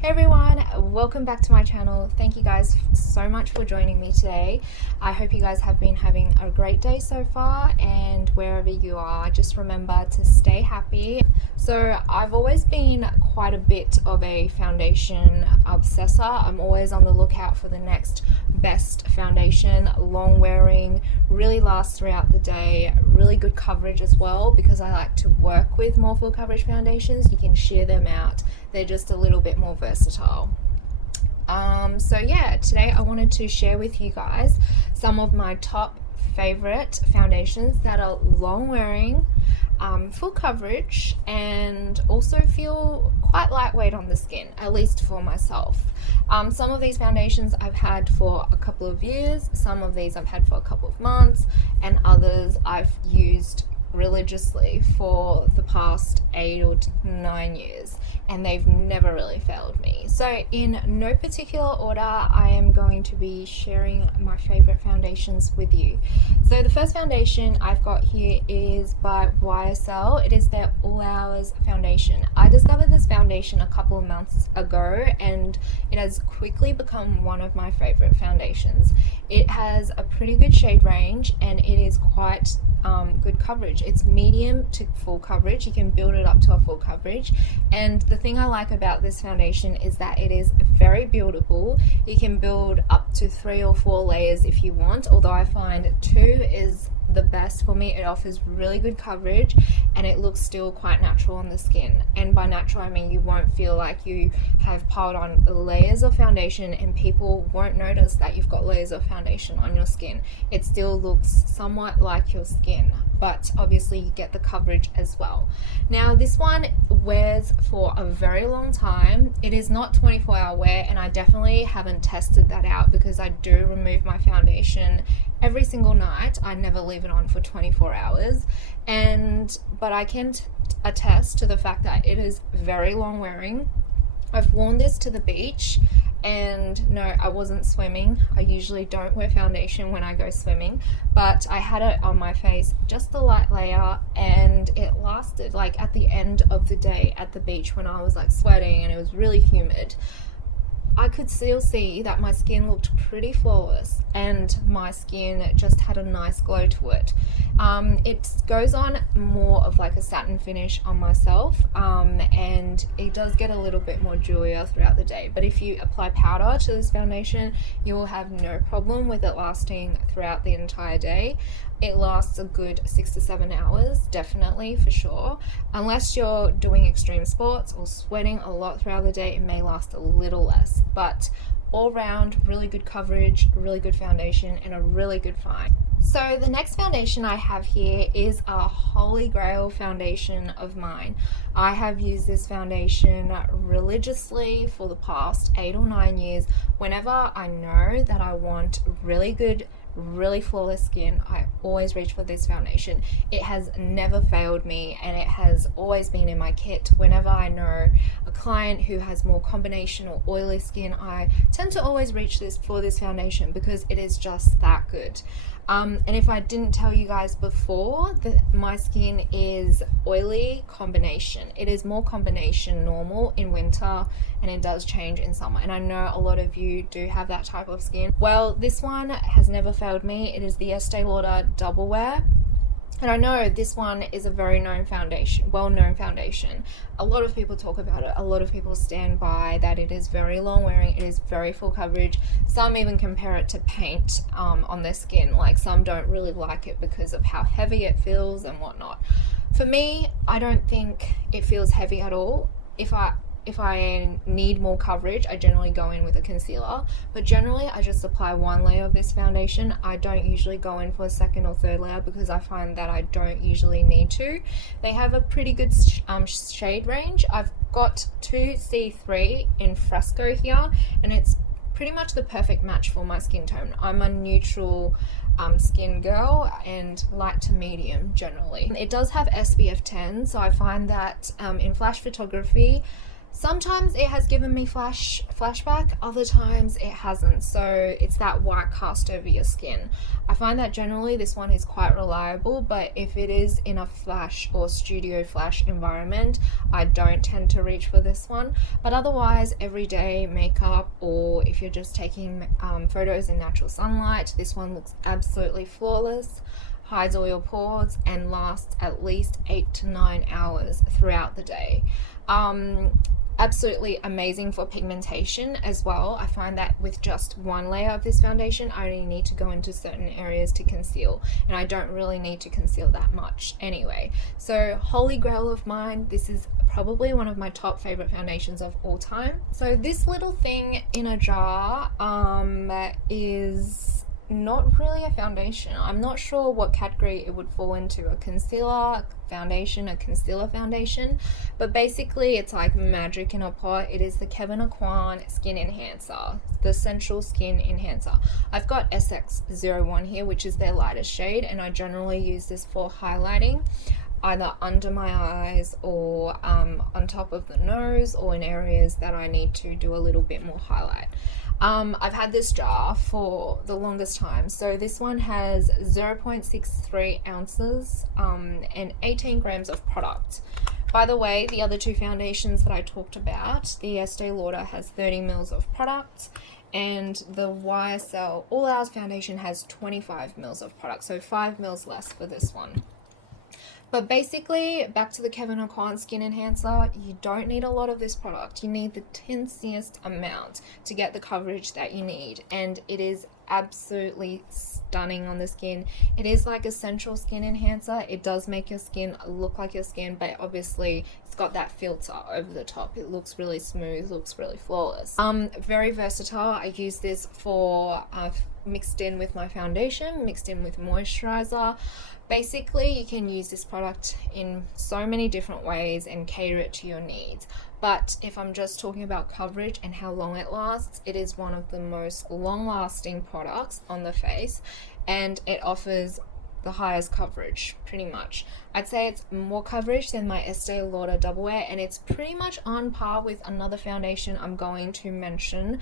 Hey everyone, welcome back to my channel. Thank you guys so much for joining me today. I hope you guys have been having a great day so far, and wherever you are, just remember to stay happy. So I've always been quite a bit of a foundation obsessor. I'm always on the lookout for the next best foundation, long wearing, really lasts throughout the day, really good coverage as well, because I like to work with more full coverage foundations. You can shear them out, they're just a little bit more versatile. So yeah, today I wanted to share with you guys some of my top favorite foundations that are long wearing, full coverage, and also feel quite lightweight on the skin, at least for myself. Some of these foundations I've had for a couple of years, some of these I've had for a couple of months, and others I've used religiously for the past 8 or 9 years, and they've never really failed me. So in no particular order, I am going to be sharing my favorite foundations with you. So the first foundation I've got here is by YSL. It is their All Hours foundation. I discovered this foundation a couple of months ago, and it has quickly become one of my favorite foundations. It has a pretty good shade range, and it is quite good coverage. It's medium to full coverage. You can build it up to a full coverage, and the thing I like about this foundation is that it is very buildable. You can build up to 3 or 4 layers if you want, although I find 2 is the best for me. It offers really good coverage and it looks still quite natural on the skin. And by natural, I mean you won't feel like you have piled on layers of foundation, and people won't notice that you've got layers of foundation on your skin. It still looks somewhat like your skin, but obviously you get the coverage as well. Now this one wears for a very long time. It is not 24-hour wear, and I definitely haven't tested that out because I do remove my foundation every single night. I never leave it on for 24 hours, but I can attest to the fact that it is very long wearing. I've worn this to the beach, and no, I wasn't swimming. I usually don't wear foundation when I go swimming, but I had it on my face, just the light layer, and it lasted. Like at the end of the day at the beach when I was like sweating and it was really humid, I could still see that my skin looked pretty flawless, and my skin just had a nice glow to it. It goes on more of like a satin finish on myself, and it does get a little bit more dewier throughout the day. But if you apply powder to this foundation, you will have no problem with it lasting throughout the entire day. It lasts a good 6 to 7 hours, definitely, for sure. Unless you're doing extreme sports or sweating a lot throughout the day, it may last a little less. But all round, really good coverage, really good foundation, and a really good find. So the next foundation I have here is a holy grail foundation of mine. I have used this foundation religiously for the past 8 or 9 years. Whenever I know that I want really good, really flawless skin, I always reach for this foundation. It has never failed me, and it has always been in my kit. Whenever I know a client who has more combination or oily skin, I tend to always reach for this foundation because it is just that good. And if I didn't tell you guys before, that my skin is oily combination. It is more combination normal in winter, and it does change in summer. And I know a lot of you do have that type of skin. Well, this one has never failed me. It is the Estee Lauder Double Wear. And I know this one is a very well-known foundation. A lot of people talk about it. A lot of people stand by that it is very long wearing. It is very full coverage. Some even compare it to paint on their skin. Like, some don't really like it because of how heavy it feels and whatnot. For me, I don't think it feels heavy at all. If I need more coverage, I generally go in with a concealer, but generally I just apply 1 layer of this foundation. I don't usually go in for a 2nd or 3rd layer because I find that I don't usually need to. They have a pretty good shade range. I've got 2C3 in Fresco here, and it's pretty much the perfect match for my skin tone. I'm a neutral skin girl and light to medium generally. It does have SPF 10, so I find that in flash photography, Sometimes it has given me flashback, other times it hasn't. So it's that white cast over your skin. I find that generally this one is quite reliable, but if it is in a flash or studio flash environment, I don't tend to reach for this one. But otherwise, everyday makeup, or if you're just taking photos in natural sunlight, this one looks absolutely flawless, hides all your pores, and lasts at least 8 to 9 hours throughout the day. Absolutely amazing for pigmentation as well. I find that with just one layer of this foundation, I only need to go into certain areas to conceal, and I don't really need to conceal that much anyway. So holy grail of mine, this is probably one of my top favorite foundations of all time. So this little thing in a jar is not really a foundation. I'm not sure what category it would fall into, a concealer foundation, a concealer foundation, but basically it's like magic in a pot. It is the Kevyn Aucoin Skin Enhancer, the Essential Skin Enhancer. I've got SX01 here, which is their lightest shade, and I generally use this for highlighting, either under my eyes or on top of the nose, or in areas that I need to do a little bit more highlight. I've had this jar for the longest time. So this one has 0.63 ounces and 18 grams of product. By the way, the other two foundations that I talked about, the Estee Lauder has 30 mils of product, and the YSL All Hours foundation has 25 mils of product, so 5 mils less for this one. But basically, back to the Kevyn Aucoin Skin Enhancer, you don't need a lot of this product. You need the tinsiest amount to get the coverage that you need, and it is absolutely stunning on the skin. It is like essential skin enhancer. It does make your skin look like your skin, but obviously it's got that filter over the top. It looks really smooth, looks really flawless. Very versatile. I use this for mixed in with my foundation, mixed in with moisturizer. Basically, you can use this product in so many different ways and cater it to your needs. But if I'm just talking about coverage and how long it lasts, it is one of the most long-lasting products on the face, and it offers the highest coverage, pretty much. I'd say it's more coverage than my Estee Lauder Double Wear, and it's pretty much on par with another foundation I'm going to mention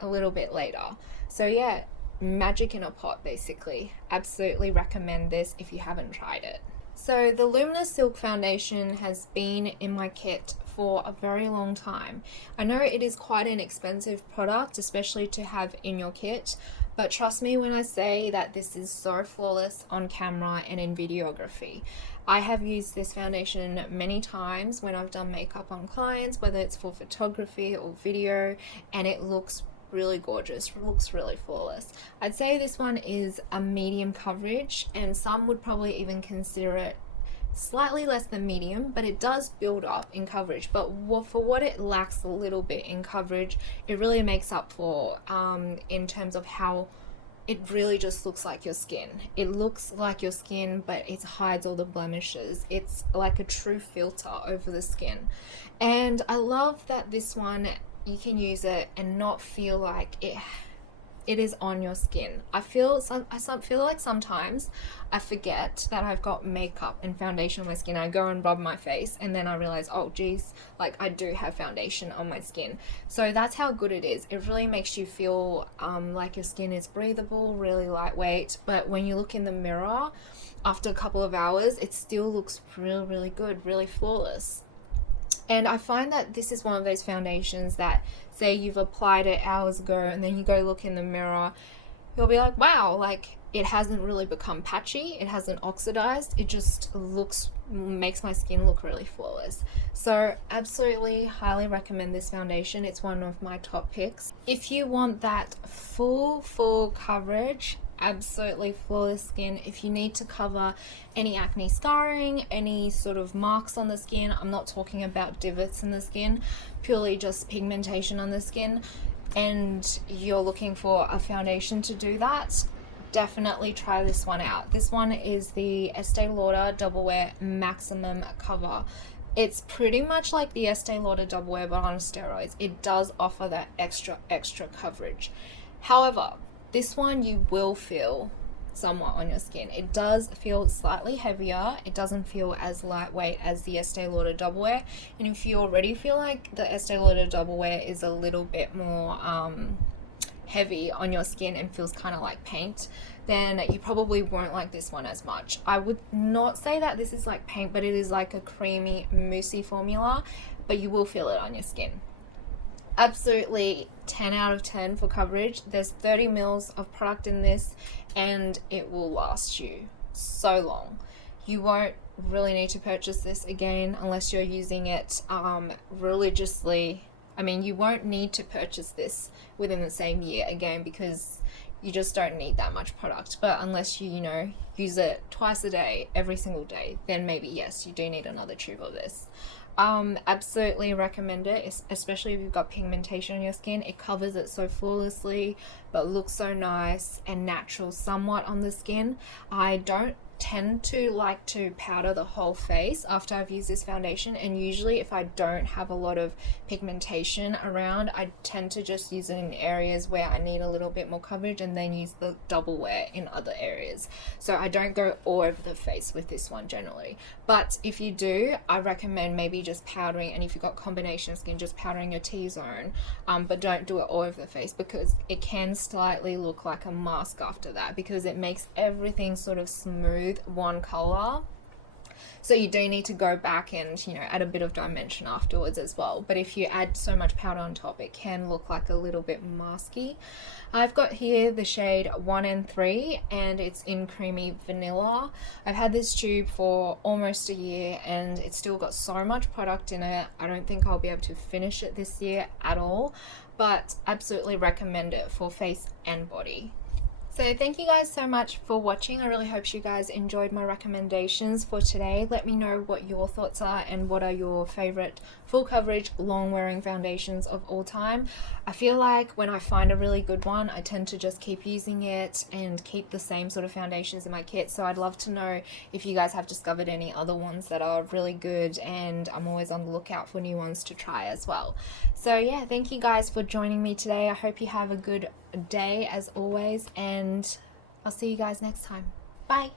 a little bit later. So yeah, magic in a pot, basically. Absolutely recommend this if you haven't tried it. So the Luminous Silk foundation has been in my kit for a very long time. I know it is quite an expensive product, especially to have in your kit, but trust me when I say that this is so flawless on camera and in videography. I have used this foundation many times when I've done makeup on clients, whether it's for photography or video, and it looks really gorgeous, looks really flawless. I'd say this one is a medium coverage, and some would probably even consider it slightly less than medium, but it does build up in coverage. But for what it lacks a little bit in coverage, it really makes up for in terms of how it really just looks like your skin. It looks like your skin, but it hides all the blemishes. It's like a true filter over the skin. And I love that this one, you can use it and not feel like it is on your skin. I feel like sometimes I forget that I've got makeup and foundation on my skin. I go and rub my face, and then I realize, oh geez, like I do have foundation on my skin. So that's how good it is. It really makes you feel like your skin is breathable, really lightweight. But when you look in the mirror after a couple of hours, it still looks really, really good, really flawless. And I find that this is one of those foundations that, say you've applied it hours ago and then you go look in the mirror, you'll be like, wow, like it hasn't really become patchy, it hasn't oxidized, it just makes my skin look really flawless. So absolutely highly recommend this foundation. It's one of my top picks. If you want that full coverage, absolutely flawless skin, if you need to cover any acne scarring, any sort of marks on the skin, I'm not talking about divots in the skin, purely just pigmentation on the skin, and you're looking for a foundation to do that, definitely try this one out. This one is the Estee Lauder Double Wear Maximum Cover. It's pretty much like the Estee Lauder Double Wear but on steroids. It does offer that extra coverage. However, this one you will feel somewhat on your skin. It does feel slightly heavier. It doesn't feel as lightweight as the Estee Lauder Double Wear. And if you already feel like the Estee Lauder Double Wear is a little bit more heavy on your skin and feels kind of like paint, then you probably won't like this one as much. I would not say that this is like paint, but it is like a creamy, moussey formula, but you will feel it on your skin. Absolutely 10 out of 10 for coverage. There's 30 mils of product in this, and it will last you so long. You won't really need to purchase this again unless you're using it religiously. I mean, you won't need to purchase this within the same year again, because you just don't need that much product. But unless you know, use it twice a day, every single day, then maybe yes, you do need another tube of this. Absolutely recommend it, especially if you've got pigmentation on your skin. It covers it so flawlessly, but looks so nice and natural somewhat on the skin. I don't tend to like to powder the whole face after I've used this foundation, and usually if I don't have a lot of pigmentation around, I tend to just use it in areas where I need a little bit more coverage and then use the double wear in other areas. So I don't go all over the face with this one generally, but if you do, I recommend maybe just powdering, and if you've got combination skin, just powdering your T-zone, but don't do it all over the face, because it can slightly look like a mask after that, because it makes everything sort of smooth one color. So you do need to go back and, you know, add a bit of dimension afterwards as well. But if you add so much powder on top, it can look like a little bit masky. I've got here the shade 1 and 3, and it's in creamy vanilla. I've had this tube for almost a year, and it's still got so much product in it. I don't think I'll be able to finish it this year at all, but absolutely recommend it for face and body. So thank you guys so much for watching. I really hope you guys enjoyed my recommendations for today. Let me know what your thoughts are and what are your favorite full coverage long wearing foundations of all time. I feel like when I find a really good one, I tend to just keep using it and keep the same sort of foundations in my kit. So I'd love to know if you guys have discovered any other ones that are really good, and I'm always on the lookout for new ones to try as well. So yeah, thank you guys for joining me today. I hope you have a good day as always, and I'll see you guys next time. Bye.